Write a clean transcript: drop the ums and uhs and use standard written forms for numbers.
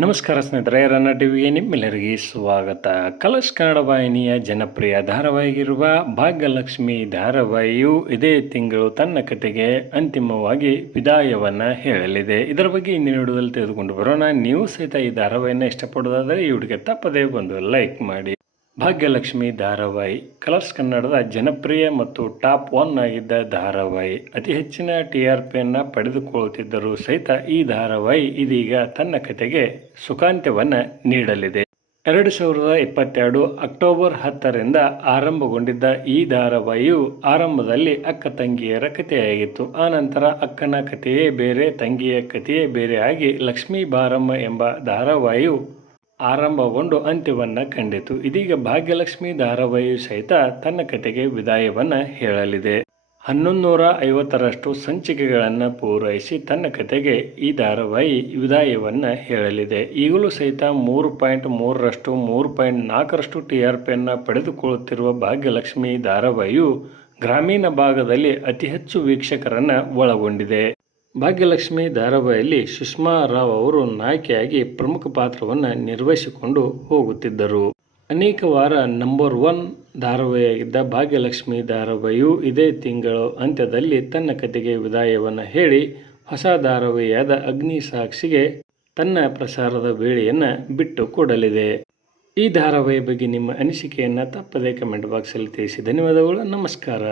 ನಮಸ್ಕಾರ ಸ್ನೇಹಿತರೆ, ರನ್ನ ಟಿವಿಗೆ ನಿಮ್ಮೆಲ್ಲರಿಗೆ ಸ್ವಾಗತ. ಕಲರ್ಸ್ ಕನ್ನಡ ವಾಹಿನಿಯ ಜನಪ್ರಿಯ ಧಾರಾವಾಹಿಗಿರುವ ಭಾಗ್ಯಲಕ್ಷ್ಮಿ ಧಾರಾವಾಹಿಯು ಇದೇ ತಿಂಗಳು ತನ್ನ ಕತೆಗೆ ಅಂತಿಮವಾಗಿ ವಿದಾಯವನ್ನು ಹೇಳಲಿದೆ. ಇದರ ಬಗ್ಗೆ ಇಂದಿನ ವಿಡಿಯೋದಲ್ಲಿ ತೆಗೆದುಕೊಂಡು ಬರೋಣ. ನೀವು ಸಹಿತ ಈ ಧಾರಾವಾಹಿಯನ್ನು ಇಷ್ಟಪಡೋದಾದರೆ ಈ ವಿಡಿಯೋಗೆ ತಪ್ಪದೇ ಒಂದು ಲೈಕ್ ಮಾಡಿ. ಭಾಗ್ಯಲಕ್ಷ್ಮಿ ಧಾರಾವಾಹಿ ಕಲರ್ಸ್ ಕನ್ನಡದ ಜನಪ್ರಿಯ ಮತ್ತು ಟಾಪ್ 1 ಆಗಿದ್ದ ಧಾರಾವಾಹಿ. ಅತಿ ಹೆಚ್ಚಿನ TRPಯನ್ನು ಪಡೆದುಕೊಳ್ಳುತ್ತಿದ್ದರೂ ಸಹಿತ ಈ ಧಾರಾವಾಹಿ ಇದೀಗ ತನ್ನ ಕತೆಗೆ ಸುಖಾಂತ್ಯವನ್ನು ನೀಡಲಿದೆ. 2022 ಅಕ್ಟೋಬರ್ 10ರಿಂದ ಆರಂಭಗೊಂಡಿದ್ದ ಈ ಧಾರಾವಾಹಿಯು ಆರಂಭದಲ್ಲಿ ಅಕ್ಕ ತಂಗಿಯರ ಕಥೆಯಾಗಿತ್ತು. ಆನಂತರ ಅಕ್ಕನ ಕಥೆಯೇ ಬೇರೆ, ತಂಗಿಯ ಕಥೆಯೇ ಬೇರೆ ಆಗಿ ಲಕ್ಷ್ಮೀ ಬಾರಮ್ಮ ಎಂಬ ಧಾರಾವಾಹಿಯು ಆರಂಭಗೊಂಡು ಅಂತ್ಯವನ್ನು ಕಂಡಿತು. ಇದೀಗ ಭಾಗ್ಯಲಕ್ಷ್ಮಿ ಧಾರಾವಾಹಿಯು ಸಹಿತ ತನ್ನ ಕತೆಗೆ ವಿದಾಯವನ್ನು ಹೇಳಲಿದೆ. 1150ರಷ್ಟು ಸಂಚಿಕೆಗಳನ್ನು ಪೂರೈಸಿ ತನ್ನ ಕತೆಗೆ ಈ ಧಾರಾವಾಹಿ ವಿದಾಯವನ್ನು ಹೇಳಲಿದೆ. ಈಗಲೂ ಸಹಿತ 3.3ರಷ್ಟು 3.4ರಷ್ಟು TRPಯನ್ನು ಪಡೆದುಕೊಳ್ಳುತ್ತಿರುವ ಭಾಗ್ಯಲಕ್ಷ್ಮಿ ಧಾರಾವಾಹಿಯು ಗ್ರಾಮೀಣ ಭಾಗದಲ್ಲಿ ಅತಿ ಹೆಚ್ಚು ವೀಕ್ಷಕರನ್ನು ಒಳಗೊಂಡಿದೆ. ಭಾಗ್ಯಲಕ್ಷ್ಮಿ ಧಾರಾವಾಹಿಯಲ್ಲಿ ಸುಷ್ಮಾ ರಾವ್ ಅವರು ನಾಯಕಿಯಾಗಿ ಪ್ರಮುಖ ಪಾತ್ರವನ್ನು ನಿರ್ವಹಿಸಿಕೊಂಡು ಹೋಗುತ್ತಿದ್ದರು. ಅನೇಕ ವಾರ ನಂಬರ್ 1 ಧಾರಾವಾಹಿಯಾಗಿದ್ದ ಭಾಗ್ಯಲಕ್ಷ್ಮಿ ಧಾರಾವಾಹಿಯು ಇದೇ ತಿಂಗಳ ಅಂತ್ಯದಲ್ಲಿ ತನ್ನ ಕತೆಗೆ ವಿದಾಯವನ್ನು ಹೇಳಿ ಹೊಸ ಧಾರಾವಾಹಿಯಾದ ಅಗ್ನಿಸಾಕ್ಷಿಗೆ ತನ್ನ ಪ್ರಸಾರದ ವೇಳೆಯನ್ನು ಬಿಟ್ಟು ಕೊಡಲಿದೆ. ಈ ಧಾರಾವಾಹಿ ಬಗ್ಗೆ ನಿಮ್ಮ ಅನಿಸಿಕೆಯನ್ನು ತಪ್ಪದೇ ಕಮೆಂಟ್ ಬಾಕ್ಸಲ್ಲಿ ತಿಳಿಸಿ. ಧನ್ಯವಾದಗಳು. ನಮಸ್ಕಾರ.